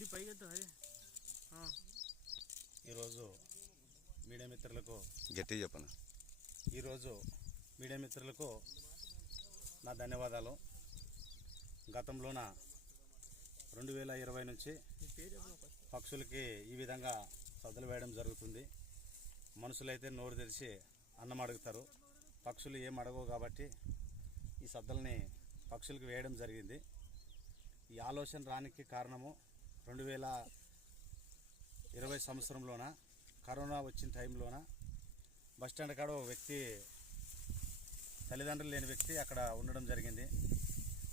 అదే. ఈరోజు మీడియా మిత్రులకు గట్టిగా చెప్పను? ఈరోజు మీడియా మిత్రులకు నా ధన్యవాదాలు. గతంలోన రెండు వేల ఇరవై నుంచి పక్షులకి ఈ విధంగా సద్దలు వేయడం జరుగుతుంది. మనుషులైతే నోరు తెరిచి అన్నం అడుగుతారు. పక్షులు ఏం అడగవు కాబట్టి ఈ సద్దల్ని పక్షులకు వేయడం జరిగింది. ఈ ఆలోచన రానికి కారణము రెండు వేల ఇరవై సంవత్సరంలోన కరోనా వచ్చిన టైంలోన బస్ స్టాండ్ కాడ ఒక వ్యక్తి తల్లిదండ్రులు లేని వ్యక్తి అక్కడ ఉండడం జరిగింది.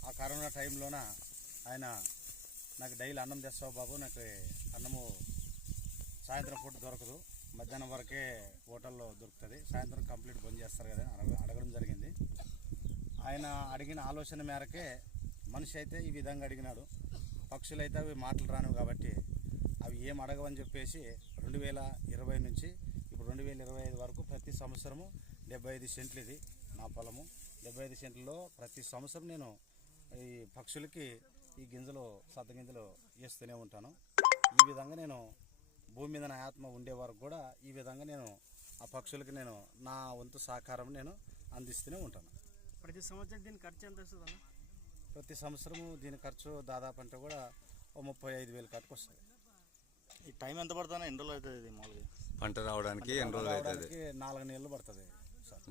ఆ కరోనా టైంలోన ఆయన నాకు డైలీ అన్నం తెస్తావు బాబు నాకు అన్నము సాయంత్రం పూట దొరకదు. మధ్యాహ్నం వరకే హోటల్లో దొరుకుతుంది. సాయంత్రం కంప్లీట్ బంద్ చేస్తారు కదా అడగ- అడగడం జరిగింది. ఆయన అడిగిన ఆలోచన మేరకే మనిషి అయితే ఈ విధంగా అడిగినాడు. పక్షులు అయితే అవి మాటలు రానివి కాబట్టి అవి ఏం అడగవని చెప్పేసి రెండు వేల ఇరవై నుంచి ఇప్పుడు రెండు వేల ఇరవై ఐదు వరకు ప్రతి సంవత్సరము డెబ్బై ఐదు సెంట్లు ఇది నా పొలము. డెబ్బై ఐదు సెంట్లలో ప్రతి సంవత్సరం నేను ఈ పక్షులకి ఈ గింజలు సద్ద గింజలు వేస్తూనే ఉంటాను. ఈ విధంగా నేను భూమి మీద నా ఆత్మ ఉండే వరకు కూడా ఈ విధంగా నేను ఆ పక్షులకి నేను నా వంతు సహకారం నేను అందిస్తూనే ఉంటాను. ప్రతి సంవత్సరం దీని ఖర్చు ఎంత వస్తుంది ప్రతి సంవత్సరము దీని ఖర్చు దాదాపు అంటే కూడా ఓ ముప్పై ఐదు వేలు ఖర్చు వస్తుంది. ఈ టైం ఎంత పడుతుందో ఎన్ని రోజులు అవుతుంది ఇది మామూలుగా? పంట రావడానికి ఎన్ని రోజులు అవుతుంది? నాలుగు నెలలు పడుతుంది సార్.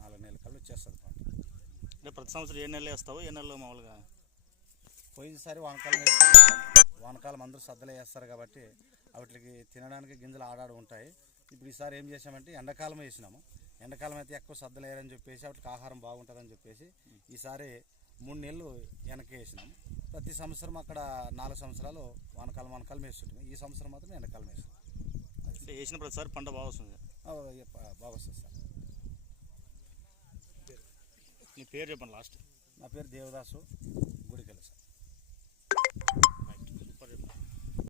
నాలుగు నెలల కల్లా వచ్చేస్తుంది పంట. అంటే ప్రతి సంవత్సరం ఏ నెలలు వేస్తావు? ఏ నెలలో మామూలుగా? పోయినసారి వానకాలం వానకాలం అందరూ సద్దలు వేస్తారు కాబట్టి వాటికి తినడానికి గింజలు ఆడాడు ఉంటాయి. ఇప్పుడు ఈసారి ఏం చేసామంటే ఎండాకాలం వేసినాము. ఎండాకాలం అయితే ఎక్కువ సద్దలు వేయాలని చెప్పేసి వాటికి ఆహారం బాగుంటుందని చెప్పేసి ఈసారి మూడు నెలలు వెనక్కి వేసినాము ప్రతి సంవత్సరం అక్కడ నాలుగు సంవత్సరాలు వానకాలం వానకాలం వేస్తుంటాం ఈ సంవత్సరం మాత్రం ఎండాకాలం వేసినాం అంటే వేసిన ప్రతిసారి పంట బాగా వస్తుంది. బాగా వస్తుంది సార్. నీ పేరు చెప్పండి లాస్ట్. నా పేరు దేవదాసు గుడికెళ్ళ సార్.